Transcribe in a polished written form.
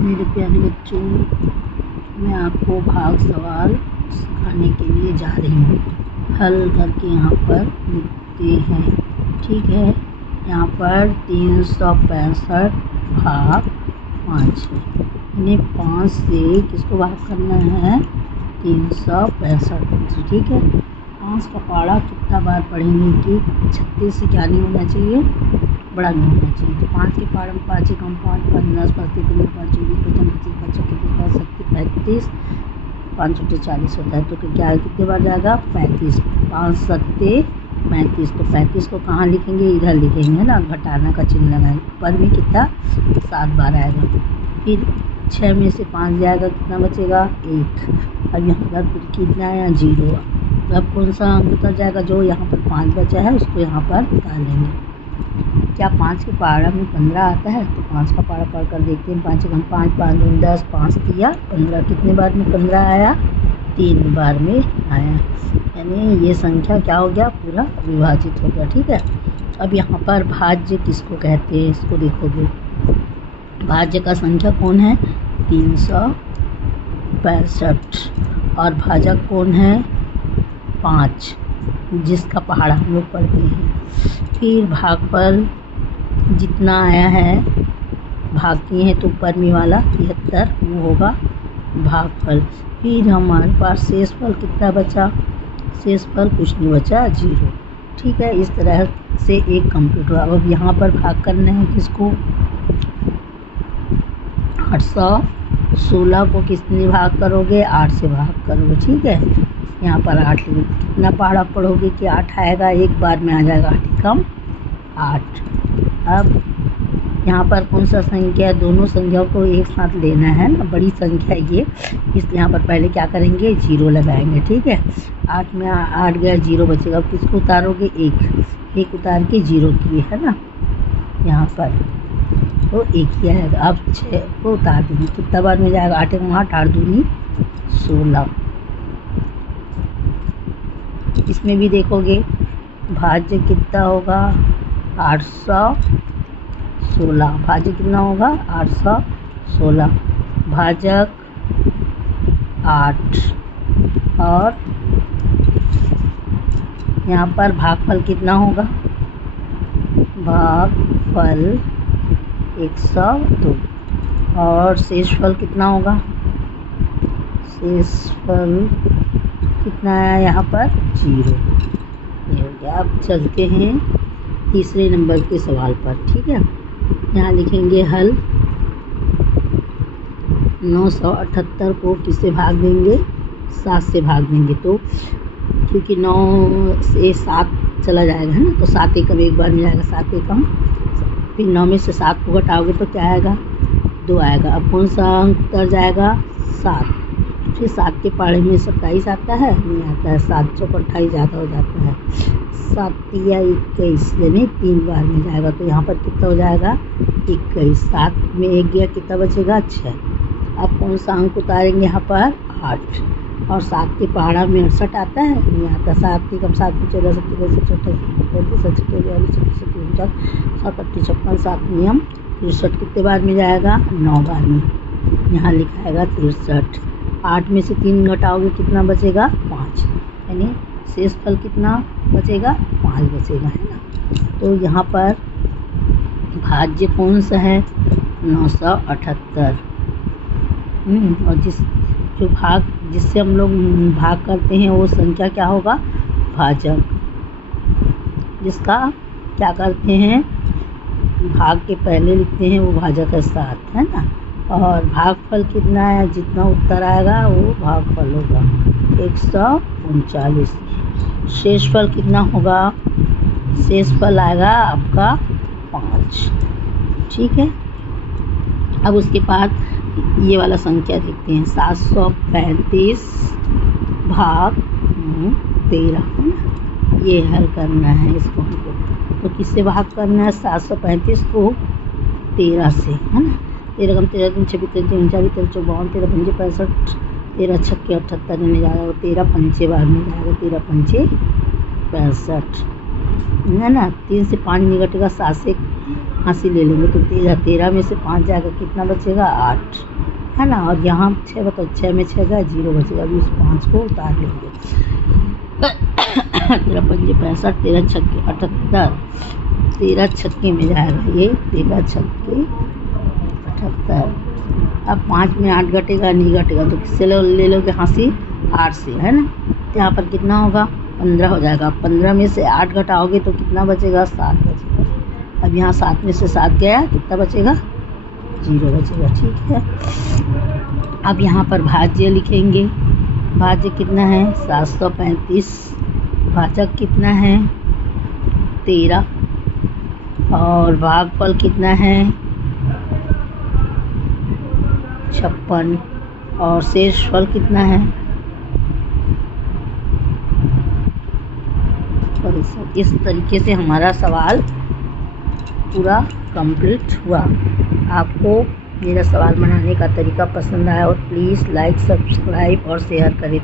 मेरे प्यारे बच्चों, मैं आपको भाग सवाल सिखाने के लिए जा रही हूँ। हल करके यहाँ पर लिखते हैं, ठीक है। यहाँ पर 365 भाग 5 है, यानी 5 से किसको भाग करना है? 365, ठीक है। 5 का पहाड़ा कितना बार पढ़ेंगे कि 36 से क्या नहीं होना चाहिए, बड़ा नहीं होना चाहिए। तो 5 के पहाड़ में 5 1 5 5 10 5 3 5 24 25 25 35 5 40 होता है। तो क्या कितने बार जाएगा? 35। 5 7 35। तो 35 को कहाँ लिखेंगे? इधर लिखेंगे ना, घटाना का चिन्ह लगाएंगे। ऊपर में कितना? 7 बार आएगा। फिर 6 में से 5 जाएगा, कितना बचेगा? 1। अब यहाँ पर फिर कितना आया? 0। अब कौन सा अंक उतर जाएगा? जो यहाँ पर 5 बचा है उसको यहाँ पर उतार लेंगे। क्या 5 के पहाड़ा में 15 आता है? तो 5 का पहाड़ा पढ़ कर देखते हैं। 5 1 5 5 2 10 5 3 15। कितने बार में 15 आया? 3 बार में आया। यानी ये संख्या क्या हो गया? पूरा विभाजित हो गया, ठीक है। अब यहाँ पर भाज्य किसको कहते हैं, इसको देखोगे। भाज्य का संख्या कौन है? 365। और भाजक कौन है? 5, जिसका पहाड़ा हम लोग पढ़ते हैं। फिर भागफल जितना आया है, भाग किए हैं तो ऊपर में वाला 73 वो होगा भागफल। फिर हमारे पास शेषफल कितना बचा? शेषफल कुछ नहीं बचा, 0, ठीक है। इस तरह से एक कंप्लीट हुआ। अब यहाँ पर भाग करना है किसको? 816 को किसने भाग करोगे? 8 से भाग करोगे, ठीक है। यहाँ पर 8 कितना पहाड़ा पढ़ोगे कि 8 आएगा? एक बार में आ जाएगा। 8 कम 8। अब यहाँ पर कौन सा संख्या है? दोनों संख्याओं को एक साथ लेना है ना, बड़ी संख्या ये, इसलिए यहाँ पर पहले क्या करेंगे? 0 लगाएंगे, ठीक है। 8 में 8 गया, 0 बचेगा। अब किसको उतारोगे? 1 उतार के 0 किए है ना यहाँ पर, तो 1 ही आएगा। अब 6 को उतार देंगे, कितना बार में जाएगा? 8 1 8 8 2 16। इसमें भी देखोगे भाज्य कितना होगा? 816। भाज्य कितना होगा? 816। भाजक 8। और यहाँ पर भागफल कितना होगा? भागफल 102। और शेषफल कितना होगा? शेषफल कितना आया यहाँ पर? 0। ये हो गया। अब चलते हैं तीसरे नंबर के सवाल पर, ठीक है। यहाँ लिखेंगे हल। 978 को किससे भाग देंगे? 7 से भाग देंगे। तो क्योंकि 9 से 7 चला जाएगा है ना, तो 7 एकम एक बार में जाएगा, 7 एकम। फिर 9 में से 7 को घटाओगे तो क्या आएगा? 2 आएगा। अब कौन सा अंक उतर जाएगा? 7। फिर 7 के पहाड़े में 27 आता है? नहीं आता है। 7 चौक 28 ज़्यादा हो जाता है। 7 या 21, यानी 3 बार में जाएगा। तो यहाँ पर कितना हो जाएगा? 21। 7 में 1 गया, कितना बचेगा? 6। अब कौन सा अंक उतारेंगे यहाँ पर? 8। और 7 के पहाड़ा में 68 आता है? नहीं आता। 7 एकम 7 14 17 35 38 37 42 43 7 8 56 7 नियम 63। कितने बार में जाएगा? 9 बार में। यहाँ लिखाएगा 63। 8 में से 3 घटाओगे, कितना बचेगा? 5। यानी शेषफल कितना बचेगा? 5 बचेगा, है ना। तो यहाँ पर भाज्य कौन सा है? 978। और जो भाग जिससे हम लोग भाग करते हैं वो संख्या क्या होगा? भाजक। जिसका क्या करते हैं? भाग के पहले लिखते हैं वो भाजक है 7, है ना। और भागफल कितना है? जितना उत्तर आएगा वो भागफल होगा 139। शेषफल कितना होगा? शेषफल आएगा आपका 5, ठीक है। अब उसके बाद ये वाला संख्या देखते हैं। 735 भाग 13, है ना। ये हल करना है इसको हमको। तो किससे भाग करना है? 735 को 13 से, है ना। 13 कम 13 3 26 33 39 13 54 13 पंजे 65 13 छक्के 78 में जाएगा। 13 पंचे बार में जाएगा। 13 पंचे 65, है ना। 3 से 5 नहीं घटेगा। 7 से हाँसी ले लेंगे तो 13 में से 5 जाएगा, कितना बचेगा 8, है ना। और यहाँ 6 बताओ, 6 में 6 गया 0 बचेगा, अभी उस 5 को उतार लेंगे। 13 पंजे 65, 13 छक्के 78, 13 छक्के में जाएगा ये, 13 छक्के 78। अब 5 में 8 घटेगा, नहीं घटेगा तो किससे ले लोगे, हाँसी 8 से, है ना। तो यहाँ पर कितना होगा 15 हो जाएगा। 15 में से 8 घटाओगे तो कितना बचेगा 7 बचेगा। अब यहाँ 7 में से 7 गया, कितना बचेगा 0 बचेगा, ठीक है। अब यहाँ पर भाज्य लिखेंगे। भाज्य कितना है 735, भाजक कितना है 13, और भागफल कितना है 56, और शेषफल कितना है 65। इस तरीके से हमारा सवाल पूरा कंप्लीट हुआ। आपको मेरा सवाल बनाने का तरीका पसंद आया और प्लीज़ लाइक, सब्सक्राइब और शेयर करें।